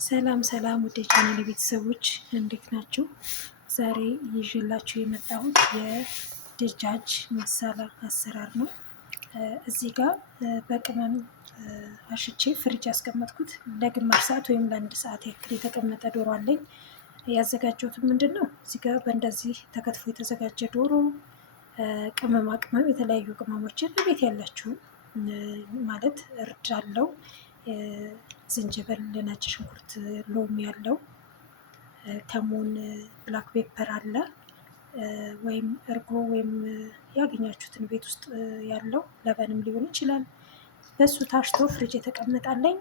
ሰላም ሰላም ውድ የቻናሌ ቤተሰቦች እንዴት ናችሁ? ዛሬ ይዤላችሁ የመጣሁት የድጃጅ መሳላ አሰራር ነው። እዚህ ጋር በቅመም አሽቼ ፍሪጅ ያስቀመጥኩት ለግማሽ ሰዓት ወይም ለአንድ ሰዓት ያክል የተቀመጠ ዶሮ አለኝ። ያዘጋጀሁት ምንድን ነው? እዚህ ጋር በእንደዚህ ተከትፎ የተዘጋጀ ዶሮ፣ ቅመማ ቅመም፣ የተለያዩ ቅመሞችን በቤት ያላችሁ ማለት እርድ አለው፣ ዝንጅብል፣ ነጭ ሽንኩርት፣ ሎሚ ያለው፣ ከሙን፣ ብላክ ፔፐር አለ፣ ወይም እርጎ ወይም ያገኛችሁትን ቤት ውስጥ ያለው ለበንም ሊሆን ይችላል። በሱ ታሽቶ ፍሪጅ የተቀመጣለኝ።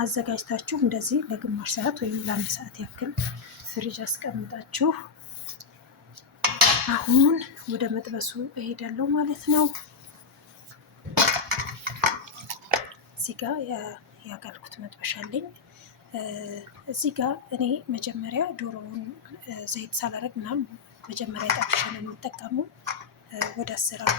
አዘጋጅታችሁ እንደዚህ ለግማሽ ሰዓት ወይም ለአንድ ሰዓት ያክል ፍሪጅ አስቀምጣችሁ አሁን ወደ መጥበሱ እሄዳለሁ ማለት ነው። እዚህ ጋር ያጋልኩት መጥበሻ አለኝ። እዚህ ጋር እኔ መጀመሪያ ዶሮውን ዘይት ሳላረግ ምናምን መጀመሪያ ጠብሼ ነው የምጠቀመው። ወደ አሰራሩ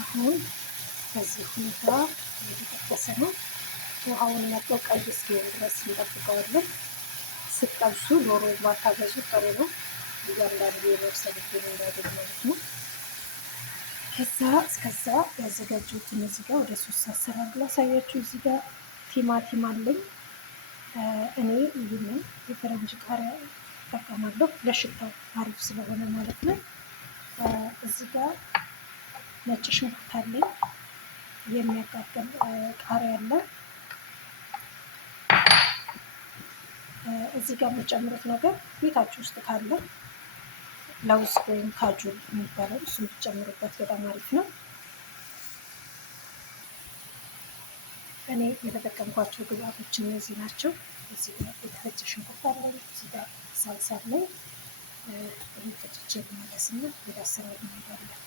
አሁን በዚህ ሁኔታ እየተጠበሰ ነው። ውሃውን መጥቶ ቀይ እስኪሆን ድረስ እንጠብቀዋለን። ስትጠብሱ ዶሮ ባታበዙ ጥሩ ነው፣ እያንዳንዱ የመብሰል እድል እንዳይገኝ ማለት ነው። እስከዛ ያዘጋጀሁትን እዚህ ጋር ወደ ሶስት አሰራር ላሳያችሁ። እዚህ ጋር ቲማቲም አለኝ። እኔ ይህንን የፈረንጅ ቃሪያ እጠቀማለሁ ለሽታው አሪፍ ስለሆነ ማለት ነው። እዚህ ጋር ነጭ ሽንኩርት አለኝ፣ የሚያቃጥል ቃሪያ አለ። እዚህ ጋር የምጨምሩት ነገር ቤታችሁ ውስጥ ካለ ለውዝ ወይም ካጁል የሚባለው እሱ የምትጨምሩበት በጣም አሪፍ ነው። እኔ የተጠቀምኳቸው ግብአቶች እነዚህ ናቸው። እዚህ ጋር የተፈጨ ሽንኩርት አለኝ። እዚህ ጋር ሳልሳ አለኝ። ፈጭቼ መለስና ወደ አሰራሩ እንሄዳለን።